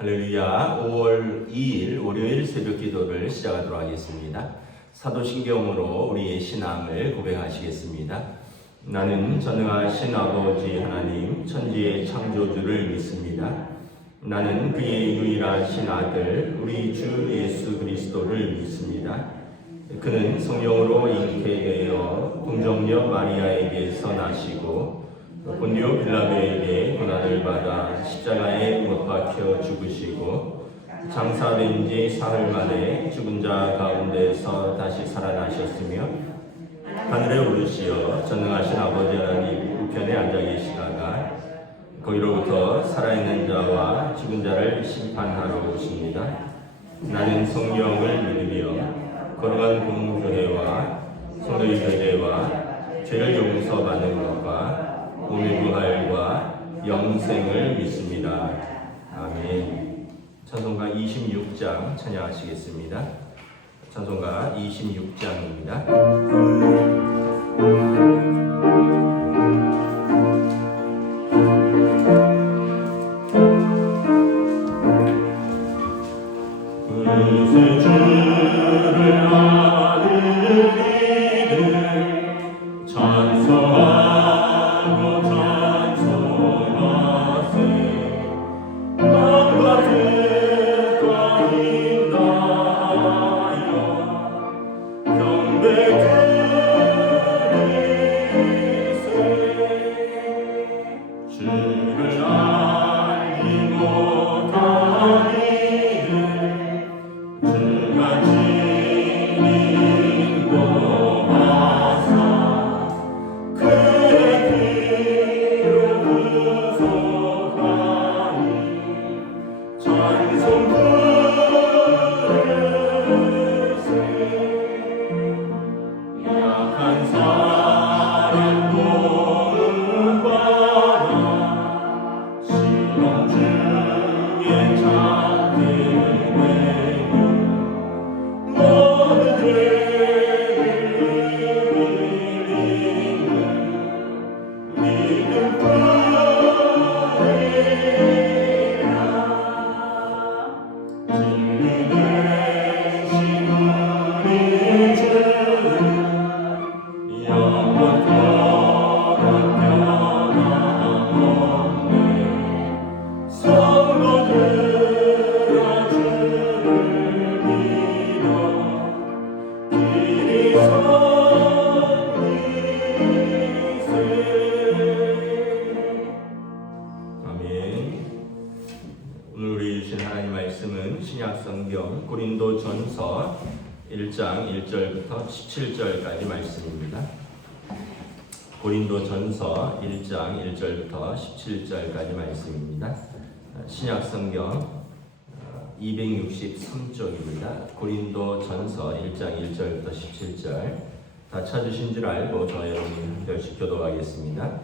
할렐루야. 5월 2일 월요일 새벽 기도를 시작하도록 하겠습니다. 사도신경으로 우리의 신앙을 고백하시겠습니다. 나는 전능하신 아버지 하나님 천지의 창조주를 믿습니다. 나는 그의 유일하신 아들 우리 주 예수 그리스도를 믿습니다. 그는 성령으로 잉태되어 동정녀 마리아에게서 나시고 본디오 빌라도에게 고난을 받아 십자가에 못 박혀 죽으시고 장사된 지 사흘 만에 죽은 자 가운데서 다시 살아나셨으며 하늘에 오르시어 전능하신 아버지 하나님 우편에 앉아 계시다가 거기로부터 살아있는 자와 죽은 자를 심판하러 오십니다. 나는 성령을 믿으며 거룩한 공교회와 성도의 교제와 죄를 용서받는 것과 몸의 부활과 영생을 믿습니다. 아멘. 찬송가 26장 찬양하시겠습니다. 찬송가 26장입니다. 신약성경 고린도전서 1장 1절부터 17절까지 말씀입니다. 고린도전서 1장 1절부터 17절까지 말씀입니다. 신약성경 263쪽입니다. 고린도전서 1장 1절부터 17절 다 찾으신 줄 알고 저 여러분이 한 절씩 교도하겠습니다.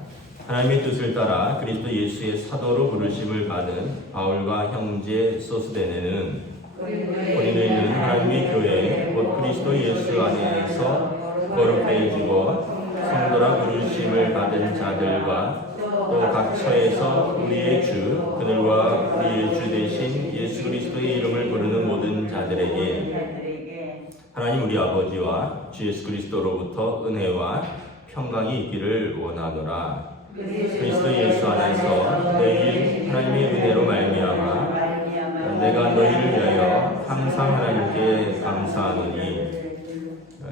하나님의 뜻을 따라 그리스도 예수의 사도로 부르심을 받은 바울과 형제 소스데네는 고린도에 있는 하나님의 교회 곧 그리스도 예수 안에서 거룩해지고 성도라 부르심을 받은 자들과 또 각 처에서 우리의 주 그들과 우리의 주 대신 예수 그리스도의 이름을 부르는 모든 자들에게 하나님 우리 아버지와 주 예수 그리스도로부터 은혜와 평강이 있기를 원하노라. 그리스도 예수 안에서 너희 하나님의 은혜로 말미암아 내가 너희를 위하여 항상 하나님께 감사하노니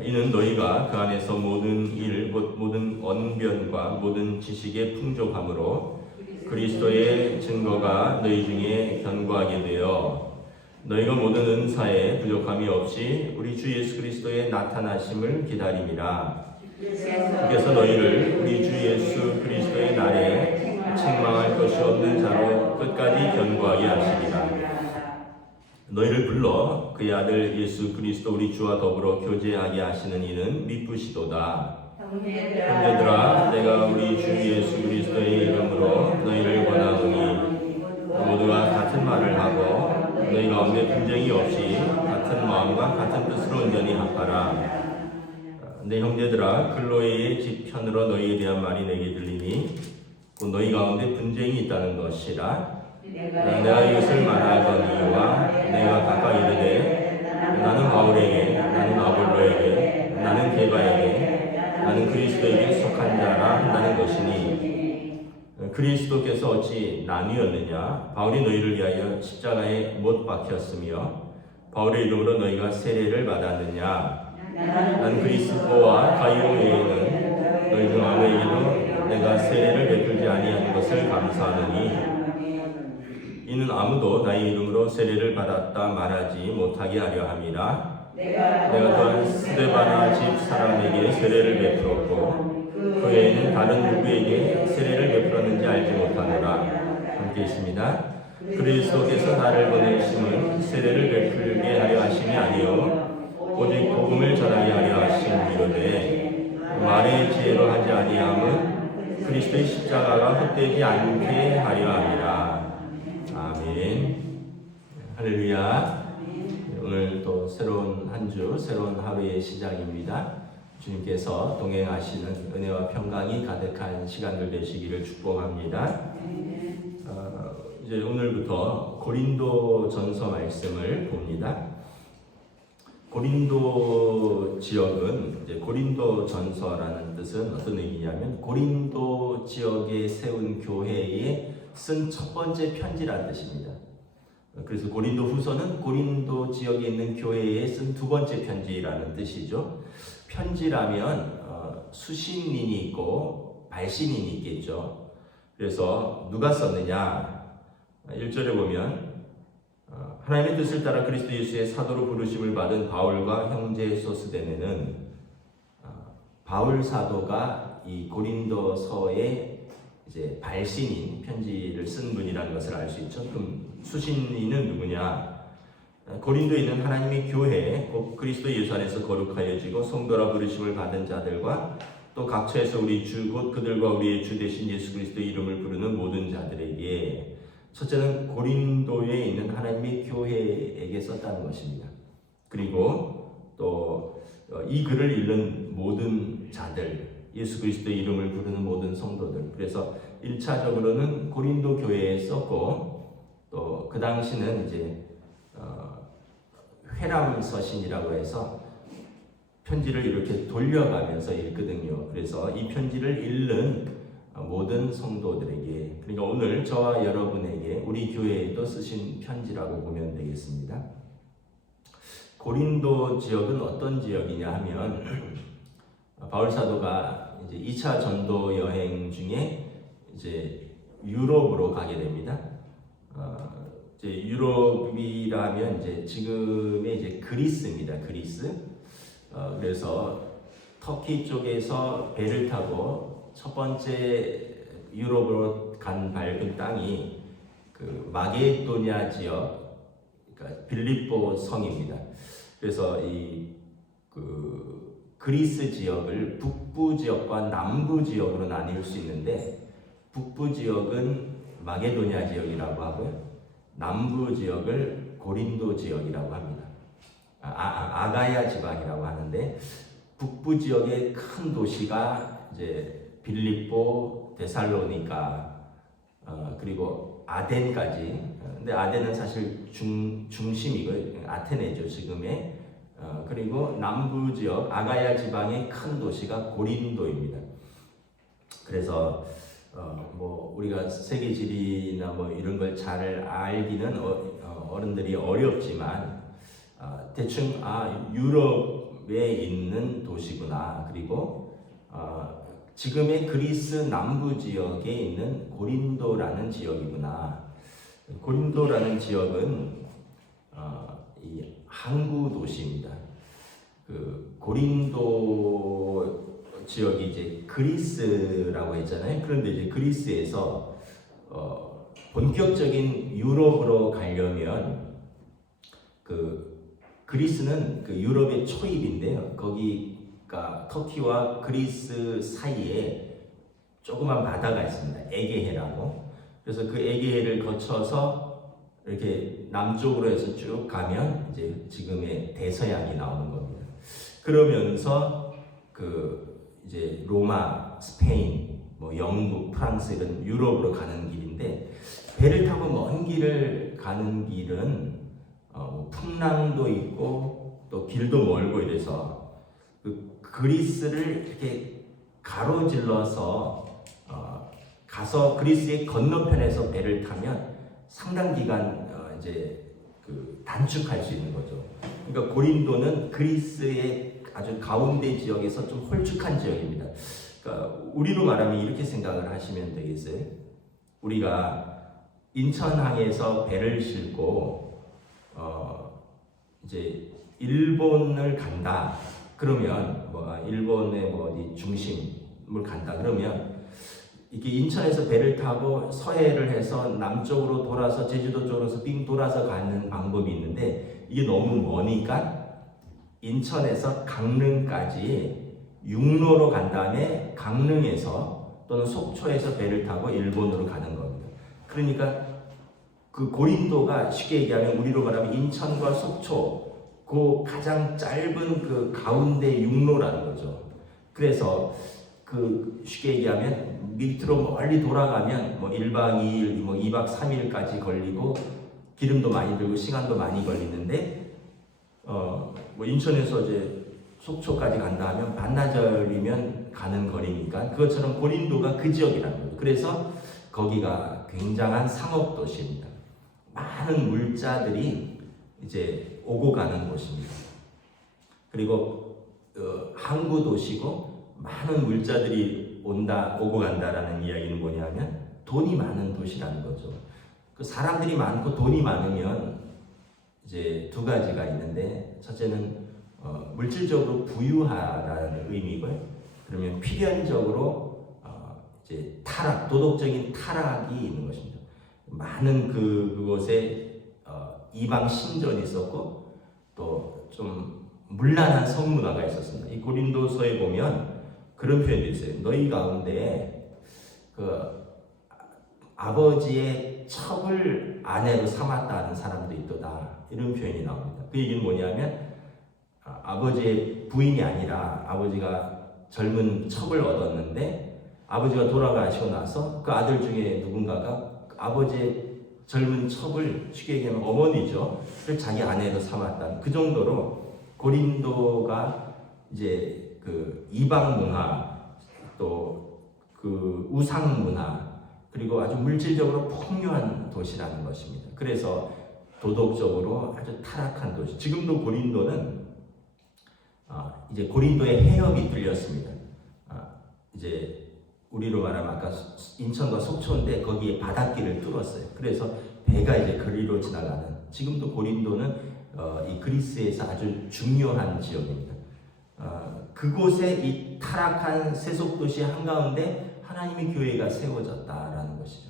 이는 너희가 그 안에서 모든 일 곧 모든 언변과 모든 지식의 풍족함으로 그리스도의 증거가 너희 중에 견고하게 되어 너희가 모든 은사에 부족함이 없이 우리 주 예수 그리스도의 나타나심을 기다림이라. 주께서 너희를 우리 주 예수 그리스도의 날에 책망할 것이 없는 자로 끝까지 견고하게 하시리라. 너희를 불러 그의 아들 예수 그리스도 우리 주와 더불어 교제하게 하시는 이는 미쁘시도다. 형제들아 내가 우리 주 예수 그리스도의 이름으로 너희를 권하노니 모두가 같은 말을 하고 너희 가운데 분쟁이 없이 같은 마음과 같은 뜻으로 온전히 합하라. 내 형제들아 클로에의 집 편으로 너희에 대한 말이 내게 들리니 곧 너희 가운데 분쟁이 있다는 것이라. 내가 이것을 말하거늘 그리스도께서 어찌 나뉘었느냐? 바울이 너희를 위하여 십자가에 못 박혔으며 바울의 이름으로 너희가 세례를 받았느냐? 난 그리스도와 가이오 외에는 너희 중 아무에게도 내가 세례를 베풀지 아니한 것을 감사하노니 이는 아무도 나의 이름으로 세례를 받았다 말하지 못하게 하려 함이라. 내가 또한 스데바나 집 사람에게 세례를 베풀었고 그 외에는 다른 누구에게 세례를 베풀었는지 알지 못하노라. 함께 있습니다. 그리스도께서 나를 보내심은 세례를 베풀게 하려 하심이 아니요 오직 복음을 전하게 하려 하심이로되 말의 지혜로 하지 아니함은 그리스도의 십자가가 헛되지 않게 하려 함이라. 아멘. 할렐루야. 오늘 또 새로운 한 주, 새로운 하루의 시작입니다. 주님께서 동행하시는 은혜와 평강이 가득한 시간들 되시기를 축복합니다. 이제 오늘부터 고린도 전서 말씀을 봅니다. 고린도 지역은 이제 고린도 전서라는 뜻은 어떤 의미냐면 고린도 지역에 세운 교회에 쓴 첫 번째 편지라는 뜻입니다. 그래서 고린도 후서는 고린도 지역에 있는 교회에 쓴 두 번째 편지라는 뜻이죠. 편지라면 수신인이 있고 발신인이 있겠죠. 그래서 누가 썼느냐? 1절에 보면 하나님의 뜻을 따라 그리스도 예수의 사도로 부르심을 받은 바울과 형제 소스데네는 바울 사도가 이 고린도서에 이제 발신인 편지를 쓴 분이라는 것을 알 수 있죠. 그럼 수신인은 누구냐? 고린도에 있는 하나님의 교회, 곧 그리스도 예수 안에서 거룩하여지고 성도라 부르심을 받은 자들과 또 각처에서 우리 주 곧 그들과 우리의 주 되신 예수 그리스도의 이름을 부르는 모든 자들에게, 첫째는 고린도에 있는 하나님의 교회에게 썼다는 것입니다. 그리고 또 이 글을 읽는 모든 자들, 예수 그리스도의 이름을 부르는 모든 성도들. 그래서 1차적으로는 고린도 교회에 썼고 또 그 당시는 이제 회람 서신이라고 해서 편지를 이렇게 돌려가면서 읽거든요. 그래서 이 편지를 읽는 모든 성도들에게, 그러니까 오늘 저와 여러분에게 우리 교회에도 쓰신 편지라고 보면 되겠습니다. 고린도 지역은 어떤 지역이냐 하면 바울 사도가 이제 2차 전도 여행 중에 이제 유럽으로 가게 됩니다. 이제 유럽이라면 이제 지금의 이제 그리스입니다. 그리스. 그래서 터키 쪽에서 배를 타고 첫 번째 유럽으로 간 밟은 땅이 그 마게도냐 지역, 그러니까 빌립보 성입니다. 그래서 이 그리스 지역을 북부 지역과 남부 지역으로 나뉠 수 있는데, 북부 지역은 마게도냐 지역이라고 하고요, 남부 지역을 고린도 지역이라고 합니다. 아가야 지방이라고 하는데, 북부 지역의 큰 도시가 이제 빌립보, 데살로니가, 그리고 아덴까지. 근데 아덴은 사실 중심이고 아테네죠, 지금의. 그리고 남부 지역 아가야 지방의 큰 도시가 고린도입니다. 그래서 뭐 우리가 세계 지리나 뭐 이런 걸 잘 알기는 어른들이 어렵지만 대충 유럽에 있는 도시구나. 그리고 지금의 그리스 남부 지역에 있는 고린도라는 지역이구나. 고린도라는 지역은 이 항구 도시입니다. 그 고린도 지역이 이제 그리스라고 했잖아요. 그런데 이제 그리스에서 본격적인 유럽으로 가려면 그리스는 그 유럽의 초입인데요. 거기가 터키와 그리스 사이에 조그만 바다가 있습니다. 에게해라고. 그래서 그 에게해를 거쳐서 이렇게 남쪽으로 해서 쭉 가면 이제 지금의 대서양이 나오는 겁니다. 그러면서 이제 로마, 스페인, 뭐 영국, 프랑스 이런 유럽으로 가는 길인데, 배를 타고 먼 길을 가는 길은 풍랑도 있고 또 길도 멀고 이래서 그리스를 이렇게 가로질러서 가서 그리스의 건너편에서 배를 타면 상당 기간 단축할 수 있는 거죠. 그러니까 고린도는 그리스의 아주 가운데 지역에서 좀 홀쭉한 지역입니다. 그러니까 우리로 말하면 이렇게 생각을 하시면 되겠어요. 우리가 인천항에서 배를 싣고 이제 일본을 간다. 그러면 일본의 어디 중심을 간다. 그러면 이렇게 인천에서 배를 타고 서해를 해서 남쪽으로 돌아서 제주도 쪽으로서 빙 돌아서 가는 방법이 있는데 이게 너무 머니까 인천에서 강릉까지 육로로 간 다음에 강릉에서 또는 속초에서 배를 타고 일본으로 가는 겁니다. 그러니까 그 고린도가 쉽게 얘기하면 우리로 말하면 인천과 속초 그 가장 짧은 그 가운데 육로라는 거죠. 그래서 그 쉽게 얘기하면 밑으로 멀리 돌아가면 1박 2일, 2박 3일까지 걸리고 기름도 많이 들고 시간도 많이 걸리는데 인천에서 이제 속초까지 간다 하면 반나절이면 가는 거리니까 그것처럼 고린도가 그 지역이라는 거예요. 그래서 거기가 굉장한 상업 도시입니다. 많은 물자들이 이제 오고 가는 곳입니다. 그리고 항구 도시고 많은 물자들이 오고 간다라는 이야기는 뭐냐면 돈이 많은 도시라는 거죠. 그 사람들이 많고 돈이 많으면 이제 두 가지가 있는데 첫째는 물질적으로 부유하다는 의미고요. 그러면 필연적으로 이제 타락, 도덕적인 타락이 있는 것입니다. 많은 그곳에 이방 신전이 있었고 또 좀 문란한 성문화가 있었습니다. 이 고린도서에 보면 그런 표현도 있어요. 너희 가운데 그 아버지의 첩을 아내로 삼았다는 사람도 있도다. 이런 표현이 나옵니다. 그 얘기는 뭐냐면 아버지의 부인이 아니라 아버지가 젊은 첩을 얻었는데 아버지가 돌아가시고 나서 그 아들 중에 누군가가 아버지의 젊은 첩을 쉽게 얘기하면 어머니죠. 그걸 자기 아내로 삼았다. 그 정도로 고린도가 이제 그 이방 문화 또 그 우상 문화 그리고 아주 물질적으로 풍요한 도시라는 것입니다. 그래서 도덕적으로 아주 타락한 도시. 지금도 고린도는 이제 고린도의 해협이 뚫렸습니다. 이제 우리로 말하면 아까 인천과 속초인데 거기에 바닷길을 뚫었어요. 그래서 배가 이제 거리로 지나가는. 지금도 고린도는 이 그리스에서 아주 중요한 지역입니다. 그곳에 이 타락한 세속도시 한가운데 하나님의 교회가 세워졌다라는 것이죠.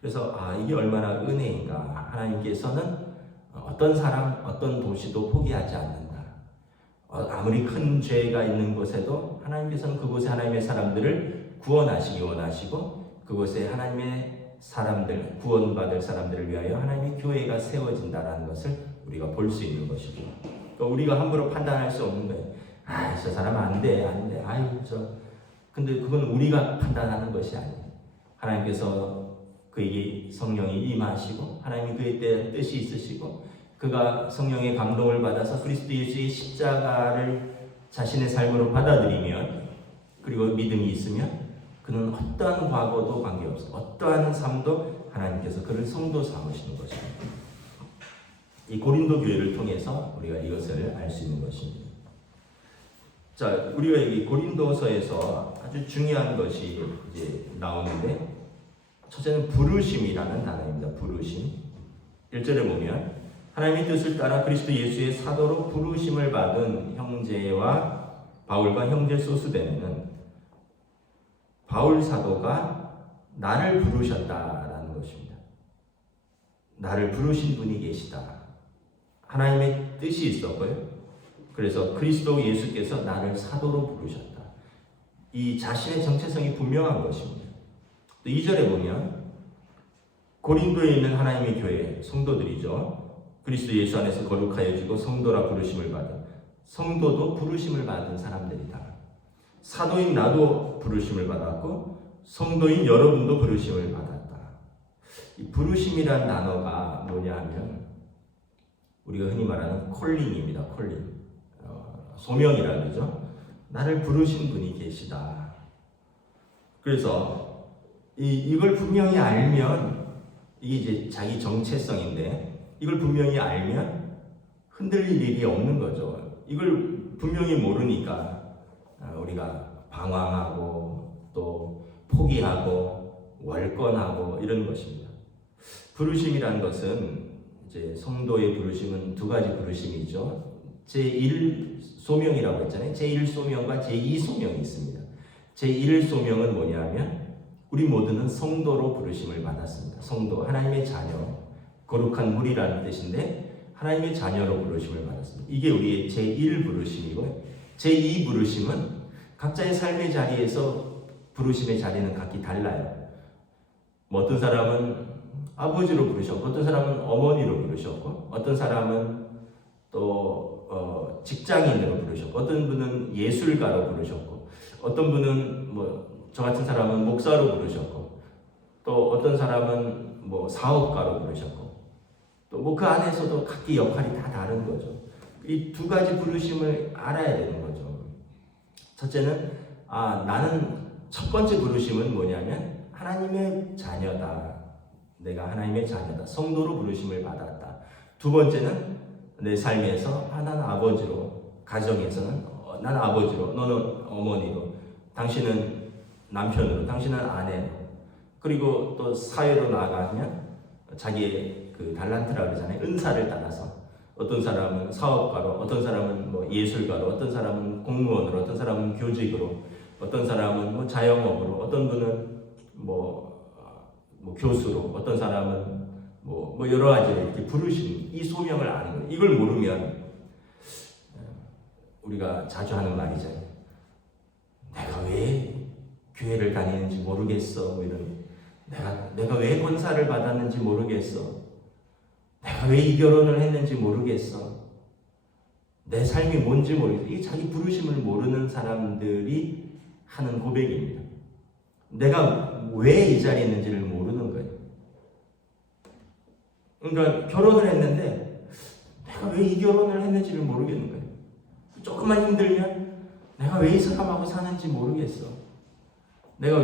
그래서 이게 얼마나 은혜인가. 하나님께서는 어떤 사람, 어떤 도시도 포기하지 않는다. 아무리 큰 죄가 있는 곳에도 하나님께서는 그곳에 하나님의 사람들을 구원하시기 원하시고 그곳에 하나님의 사람들, 구원받을 사람들을 위하여 하나님의 교회가 세워진다라는 것을 우리가 볼 수 있는 것이죠. 그러니까 우리가 함부로 판단할 수 없는 거예요. 저 사람 안 돼. 근데 그건 우리가 판단하는 것이 아니에요. 하나님께서 그에게 성령이 임하시고 하나님이 그에 대한 뜻이 있으시고 그가 성령의 감동을 받아서 그리스도 예수의 십자가를 자신의 삶으로 받아들이면 그리고 믿음이 있으면 그는 어떠한 과거도 관계없어 어떠한 삶도 하나님께서 그를 성도 삼으시는 것입니다. 이 고린도 교회를 통해서 우리가 이것을 알 수 있는 것입니다. 자, 우리가 이 고린도서에서 아주 중요한 것이 이제 나오는데 첫째는 부르심이라는 단어입니다. 부르심. 1절에 보면 하나님의 뜻을 따라 그리스도 예수의 사도로 부르심을 받은 형제와 바울과 형제 소수대는 바울 사도가 나를 부르셨다라는 것입니다. 나를 부르신 분이 계시다. 하나님의 뜻이 있었고요. 그래서 그리스도 예수께서 나를 사도로 부르셨다. 이 자신의 정체성이 분명한 것입니다. 또 2절에 보면 고린도에 있는 하나님의 교회 성도들이죠. 그리스도 예수 안에서 거룩하여지고 성도라 부르심을 받은 성도도 부르심을 받은 사람들이다. 사도인 나도 부르심을 받았고 성도인 여러분도 부르심을 받았다. 이 부르심이란 단어가 뭐냐 하면 우리가 흔히 말하는 콜링입니다. 콜링. 소명이라 그러죠. 나를 부르신 분이 계시다. 그래서 이걸 분명히 알면 이게 이제 자기 정체성인데 이걸 분명히 알면 흔들릴 일이 없는 거죠. 이걸 분명히 모르니까 우리가 방황하고 또 포기하고 월권하고 이런 것입니다. 부르심이라는 것은 이제 성도의 부르심은 두 가지 부르심이죠. 제1소명이라고 했잖아요. 제1소명과 제2소명이 있습니다. 제1소명은 뭐냐면 우리 모두는 성도로 부르심을 받았습니다. 성도, 하나님의 자녀, 거룩한 무리라는 뜻인데 하나님의 자녀로 부르심을 받았습니다. 이게 우리의 제1 부르심이고요. 제2 부르심은 각자의 삶의 자리에서 부르심의 자리는 각기 달라요. 뭐 어떤 사람은 아버지로 부르셨고, 어떤 사람은 어머니로 부르셨고, 어떤 사람은 또 직장인으로 부르셨고, 어떤 분은 예술가로 부르셨고, 어떤 분은 뭐 저 같은 사람은 목사로 부르셨고, 또 어떤 사람은 뭐 사업가로 부르셨고, 또 뭐 그 안에서도 각기 역할이 다 다른 거죠. 이 두 가지 부르심을 알아야 되는 거죠. 첫째는 나는 첫 번째 부르심은 뭐냐면 하나님의 자녀다. 내가 하나님의 자녀다. 성도로 부르심을 받았다. 두 번째는 내 삶에서 나는 아버지로, 가정에서는 나는 아버지로, 너는 어머니로, 당신은 남편으로, 당신은 아내로, 그리고 또 사회로 나아가면 자기의 그 달란트라고 그러잖아요. 은사를 따라서 어떤 사람은 사업가로, 어떤 사람은 뭐 예술가로, 어떤 사람은 공무원으로, 어떤 사람은 교직으로, 어떤 사람은 뭐 자영업으로, 어떤 분은 뭐 교수로, 어떤 사람은 뭐 여러 가지 이렇게 부르심, 이 소명을 아는 거예요. 이걸 모르면 우리가 자주 하는 말이죠. 내가 왜 교회를 다니는지 모르겠어. 뭐 이런 내가 왜 권사를 받았는지 모르겠어. 내가 왜 이 결혼을 했는지 모르겠어. 내 삶이 뭔지 모르겠어. 이게 자기 부르심을 모르는 사람들이 하는 고백입니다. 내가 왜 이 자리에 있는지를 모르는 거예요. 그러니까 결혼을 했는데 내가 왜 이 결혼을 했는지를 모르겠는 거예요. 조금만 힘들면 내가 왜 이 사람하고 사는지 모르겠어. 내가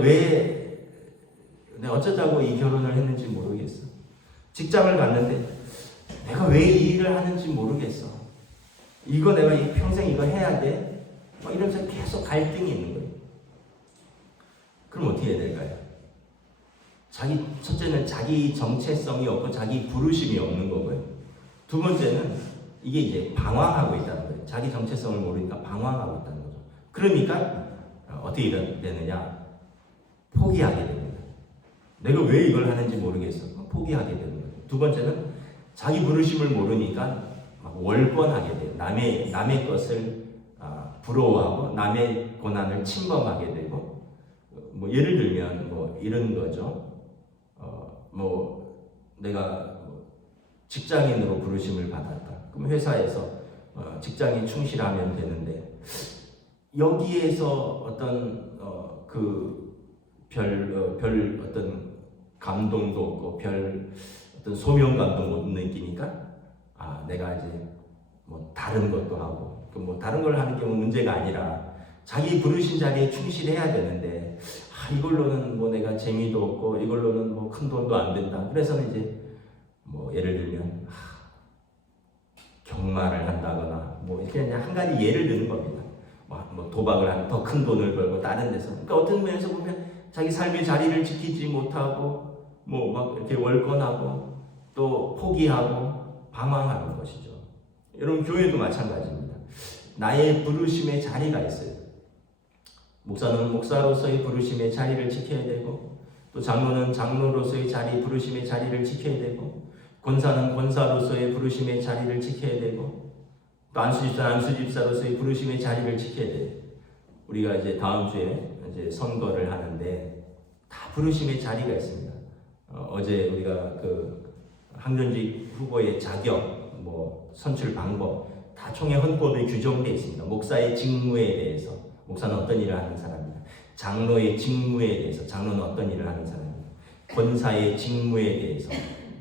어쩌자고 이 결혼을 했는지 모르겠어. 직장을 갔는데 내가 왜 이 일을 하는지 모르겠어. 이거 내가 평생 이거 해야 돼? 막 이러면서 계속 갈등이 있는 거예요. 그럼 어떻게 해야 될까요? 첫째는 자기 정체성이 없고 자기 부르심이 없는 거고요. 두 번째는 이게 이제 방황하고 있다는 거예요. 자기 정체성을 모르니까 방황하고 있다는 거죠. 그러니까 어떻게 되느냐? 포기하게 됩니다. 내가 왜 이걸 하는지 모르겠어. 포기하게 되는 거예요. 두 번째는 자기 부르심을 모르니까 막 월권하게 돼요. 남의 것을 부러워하고 남의 고난을 침범하게 되고, 뭐 예를 들면 뭐 이런 거죠. 내가 직장인으로 부르심을 받았다. 그럼 회사에서 직장에 충실하면 되는데 여기에서 어떤 별 어떤 감동도 없고 별 어떤 소명감도 못 느끼니까 내가 이제 뭐 다른 것도 하고 뭐 다른 걸 하는 게 뭐 문제가 아니라 자기 부르신 자리에 충실해야 되는데 이걸로는 뭐 내가 재미도 없고 이걸로는 뭐 큰 돈도 안 된다. 그래서는 이제 뭐 예를 들면 경마를 한다거나 뭐 이렇게 그냥 한 가지 예를 드는 겁니다. 뭐 도박을 하면 더 큰 돈을 벌고 다른 데서. 그러니까 어떤 면에서 보면 자기 삶의 자리를 지키지 못하고 뭐 막 이렇게 월권하고 또 포기하고 방황하는 것이죠. 여러분 교회도 마찬가지입니다. 나의 부르심의 자리가 있어요. 목사는 목사로서의 부르심의 자리를 지켜야 되고 또 장로는 장로로서의 부르심의 자리를 지켜야 되고 권사는 권사로서의 부르심의 자리를 지켜야 되고 또 안수집사는 안수집사로서의 부르심의 자리를 지켜야 돼요. 우리가 이제 다음 주에 이제 선거를 하는데 다 부르심의 자리가 있습니다. 어제 우리가 그 항전직 후보의 자격, 뭐 선출 방법 다 총회 헌법에 규정되어 있습니다. 목사의 직무에 대해서 목사는 어떤 일을 하는 사람입니다. 장로의 직무에 대해서 장로는 어떤 일을 하는 사람입니다. 권사의 직무에 대해서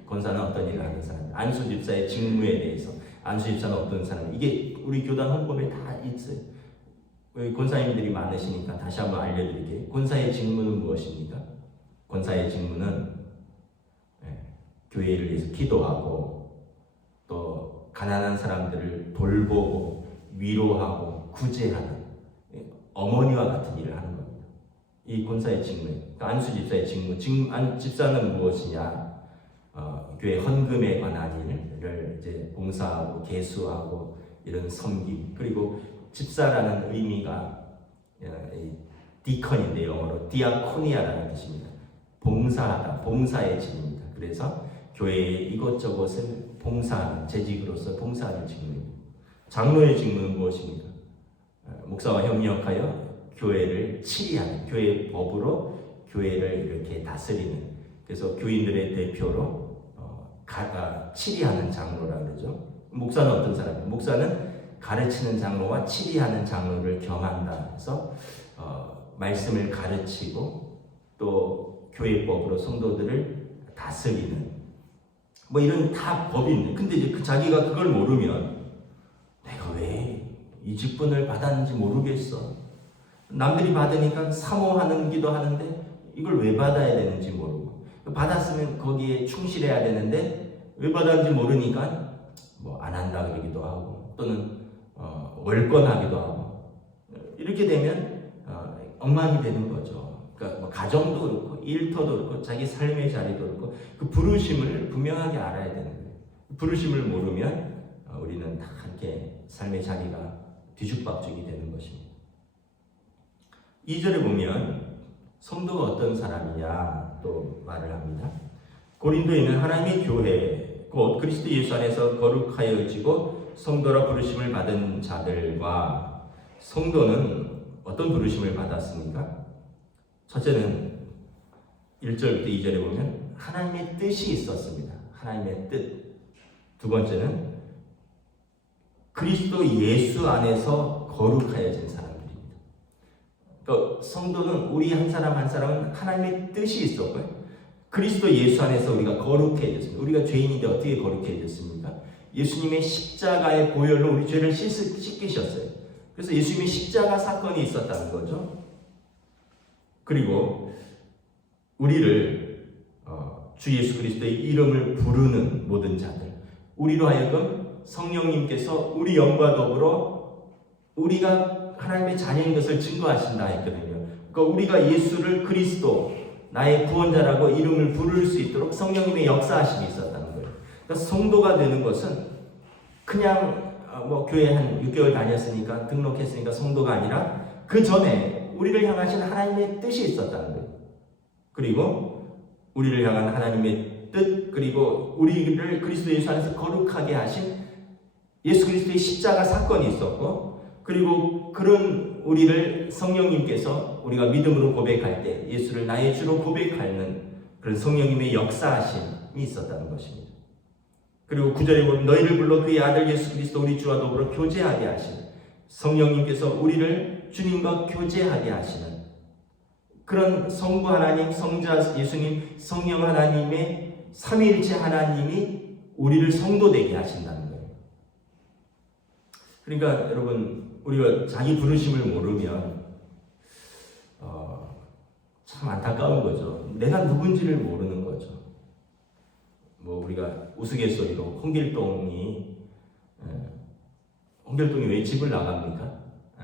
권사는 어떤 일을 하는 사람입니다. 안수집사의 직무에 대해서 안수집사는 어떤 사람입니다. 이게 우리 교단 헌법에 다 있어요. 권사님들이 많으시니까 다시 한번 알려드릴게요. 권사의 직무는 무엇입니까? 권사의 직무는 교회를 위해서 기도하고 또 가난한 사람들을 돌보고 위로하고 구제하는 어머니와 같은 일을 하는 겁니다. 이 권사의 직무, 안수 집사의 직무, 집사는 무엇이냐? 교회 헌금에 관한 일을 이제 봉사하고 개수하고 이런 섬김, 그리고 집사라는 의미가 디컨인데 영어로 디아코니아라는 뜻입니다. 봉사하다, 봉사의 직무입니다. 그래서 교회의 이것저것을 봉사하는, 재직으로서 봉사하는 직무입니다. 장로의 직무는 무엇입니까? 목사와 협력하여 교회를 치리하는, 교회의 법으로 교회를 이렇게 다스리는, 그래서 교인들의 대표로 치리하는 장로라 그러죠. 목사는 어떤 사람이에요? 목사는 가르치는 장로와 치리하는 장로를 겸한다 해서 말씀을 가르치고 또 교회법으로 성도들을 다스리는 뭐 이런 다 법인데, 근데 이제 자기가 그걸 모르면 내가 왜 이 직분을 받았는지 모르겠어. 남들이 받으니까 사모하는 기도 하는데 이걸 왜 받아야 되는지 모르고, 받았으면 거기에 충실해야 되는데 왜 받았는지 모르니까 뭐 안 한다 그러기도 하고 또는 월권하기도 하고, 이렇게 되면 엉망이 되는 거죠. 그러니까 뭐 가정도 그렇고 일터도 그렇고 자기 삶의 자리도 그렇고 그 부르심을 분명하게 알아야 되는 거예요. 부르심을 모르면 우리는 다 이렇게 삶의 자리가 뒤죽박죽이 되는 것입니다. 2절에 보면 성도가 어떤 사람이냐 또 말을 합니다. 고린도에 있는 하나님의 교회 곧 그리스도 예수 안에서 거룩하여지고 성도라 부르심을 받은 자들과, 성도는 어떤 부르심을 받았습니까? 첫째는 1절부터 2절에 보면 하나님의 뜻이 있었습니다. 하나님의 뜻. 두 번째는 그리스도 예수 안에서 거룩하여진 사람들입니다. 그러니까 성도는 우리 한 사람 한 사람은 하나님의 뜻이 있었고요. 그리스도 예수 안에서 우리가 거룩해졌습니다. 우리가 죄인인데 어떻게 거룩해졌습니까? 예수님의 십자가의 보혈로 우리 죄를 씻기셨어요. 그래서 예수님의 십자가 사건이 있었다는 거죠. 그리고 우리를 주 예수 그리스도의 이름을 부르는 모든 자들, 우리로 하여금 성령님께서 우리 영과 더불어 우리가 하나님의 자녀인 것을 증거하신다 했거든요. 그러니까 우리가 예수를 그리스도, 나의 구원자라고 이름을 부를 수 있도록 성령님의 역사하심이 있었다는 거예요. 그러니까 성도가 되는 것은 그냥 뭐 교회 한 6개월 다녔으니까 등록했으니까 성도가 아니라 그 전에 우리를 향하신 하나님의 뜻이 있었다는 거예요. 그리고 우리를 향한 하나님의 뜻, 그리고 우리를 그리스도 예수 안에서 거룩하게 하신 예수 그리스도의 십자가 사건이 있었고, 그리고 그런 우리를 성령님께서 우리가 믿음으로 고백할 때 예수를 나의 주로 고백하는 그런 성령님의 역사하심이 있었다는 것입니다. 그리고 9절에 보면 너희를 불러 그의 아들 예수 그리스도 우리 주와 더불어 교제하게 하신, 성령님께서 우리를 주님과 교제하게 하시는 그런 성부 하나님, 성자 예수님, 성령 하나님의 삼위일체 하나님이 우리를 성도되게 하신다는 거예요. 그러니까 여러분, 우리가 자기 부르심을 모르면 참 안타까운 거죠. 내가 누군지를 모르는 거죠. 뭐 우리가 우스갯소리로 홍길동이 왜 집을 나갑니까?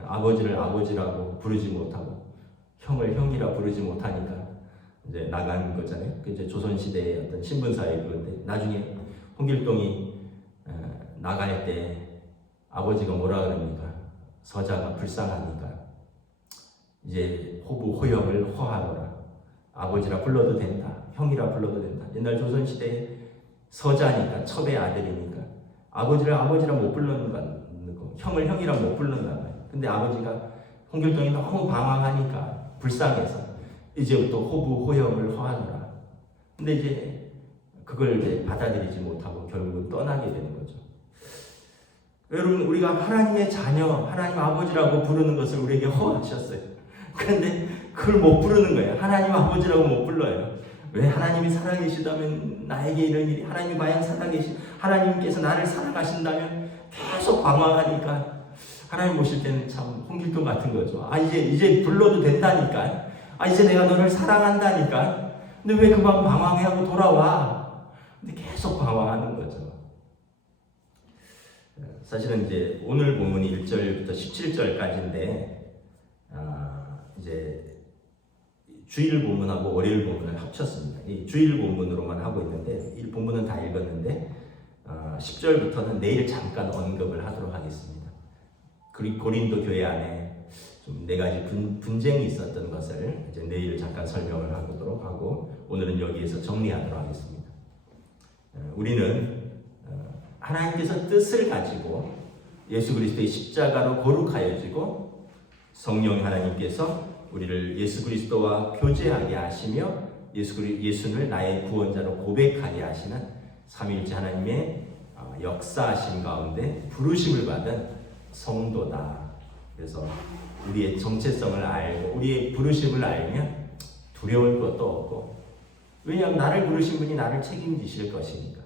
아버지를 아버지라고 부르지 못하고 형을 형이라 부르지 못하니까 이제 나간 거잖아요. 그 이제 조선시대의 어떤 신분사회 그건데, 나중에 홍길동이 나갈 때 아버지가 뭐라 그럽니까? 서자가 불쌍하니까 이제 호부 호형을 허하노라. 아버지라 불러도 된다, 형이라 불러도 된다. 옛날 조선시대에 서자니까, 첩의 아들이니까 아버지를 아버지라 못 부르는 거, 형을 형이라 못 부르는가 봐요. 근데 아버지가 홍길동이 너무 방황하니까 불쌍해서 이제부터 호부 호형을 허하노라. 근데 이제 그걸 이제 받아들이지 못하고 결국은 떠나게 되는 거죠. 여러분, 우리가 하나님의 자녀, 하나님 아버지라고 부르는 것을 우리에게 허하셨어요. 그런데 그걸 못 부르는 거예요. 하나님 아버지라고 못 불러요. 왜? 하나님이 살아계시다면 나에게 이런 일이, 하나님이 과연 살아계시, 하나님께서 나를 사랑하신다면 계속 방황하니까 하나님 오실 때는 참 홍길동 같은 거죠. 이제 불러도 된다니까. 이제 내가 너를 사랑한다니까. 근데 왜 그만 방황하고 돌아와? 근데 계속 방황하는 거죠. 사실은 이제 오늘 본문이 1절부터 17절까지인데 이제 주일 본문하고 월요일 본문을 합쳤습니다. 이 주일 본문으로만 하고 있는데 이 본문은 다 읽었는데 10절부터는 내일 잠깐 언급을 하도록 하겠습니다. 그리고 고린도 교회 안에 좀 네 가지 분쟁이 있었던 것을 이제 내일 잠깐 설명을 하도록 하고 오늘은 여기에서 정리하도록 하겠습니다. 우리는 하나님께서 뜻을 가지고 예수 그리스도의 십자가로 거룩하여지고 성령 하나님께서 우리를 예수 그리스도와 교제하게 하시며 예수를 나의 구원자로 고백하게 하시는 삼위일체 하나님의 역사하심 가운데 부르심을 받은 성도다. 그래서 우리의 정체성을 알고 우리의 부르심을 알면 두려울 것도 없고, 왜냐하면 나를 부르신 분이 나를 책임지실 것이니까.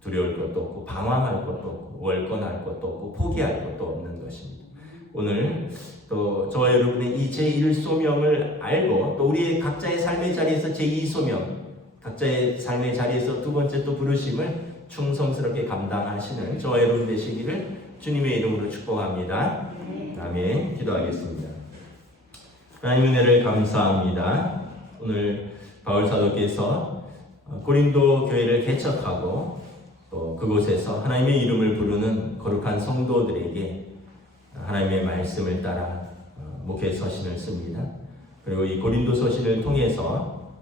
두려울 것도 없고 방황할 것도 없고 월권할 것도 없고 포기할 것도 없는 것입니다. 오늘 또 저와 여러분의 이 제1소명을 알고 또 우리의 각자의 삶의 자리에서 제2소명, 각자의 삶의 자리에서 두 번째 또 부르심을 충성스럽게 감당하시는 저와 여러분 되시기를 주님의 이름으로 축복합니다. 아멘. 기도하겠습니다. 하나님 은혜를 감사합니다. 오늘 바울 사도께서 고린도 교회를 개척하고 또 그곳에서 하나님의 이름을 부르는 거룩한 성도들에게 하나님의 말씀을 따라 목회 서신을 씁니다. 그리고 이 고린도 서신을 통해서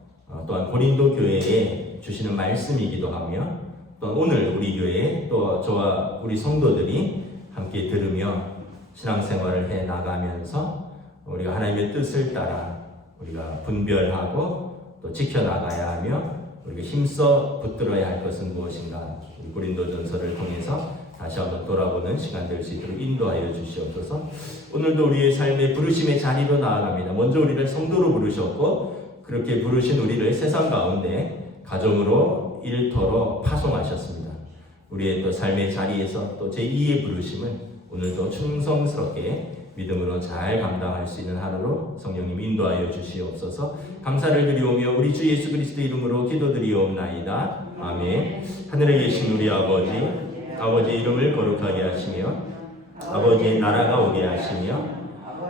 또한 고린도 교회에 주시는 말씀이기도 하며 또 오늘 우리 교회에 또 저와 우리 성도들이 함께 들으며 신앙생활을 해 나가면서 우리가 하나님의 뜻을 따라 우리가 분별하고 또 지켜나가야 하며 우리가 힘써 붙들어야 할 것은 무엇인가, 고린도전서를 통해서 다시 한번 돌아보는 시간 될 수 있도록 인도하여 주시옵소서. 오늘도 우리의 삶의 부르심의 자리로 나아갑니다. 먼저 우리를 성도로 부르셨고 그렇게 부르신 우리를 세상 가운데 가정으로 일터로 파송하셨습니다. 우리의 또 삶의 자리에서 또 제2의 부르심을 오늘도 충성스럽게 믿음으로 잘 감당할 수 있는 하루로 성령님 인도하여 주시옵소서. 감사를 드리오며 우리 주 예수 그리스도 이름으로 기도드리옵나이다. 아멘. 하늘에 계신 우리 아버지 이름을 거룩하게 하시며 아버지의 나라가 오게 하시며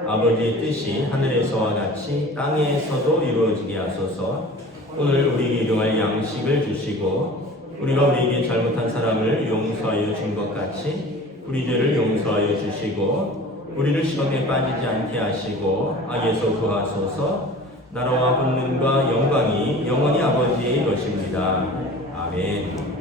아버지의 뜻이 하늘에서와 같이 땅에서도 이루어지게 하소서. 오늘 우리에게 일용할 양식을 주시고 우리가 우리에게 잘못한 사람을 용서하여 준 것 같이 우리 죄를 용서하여 주시고 우리를 시험에 빠지지 않게 하시고 악에서 구하소서. 나라와 권능과 영광이 영원히 아버지의 것입니다. 아멘.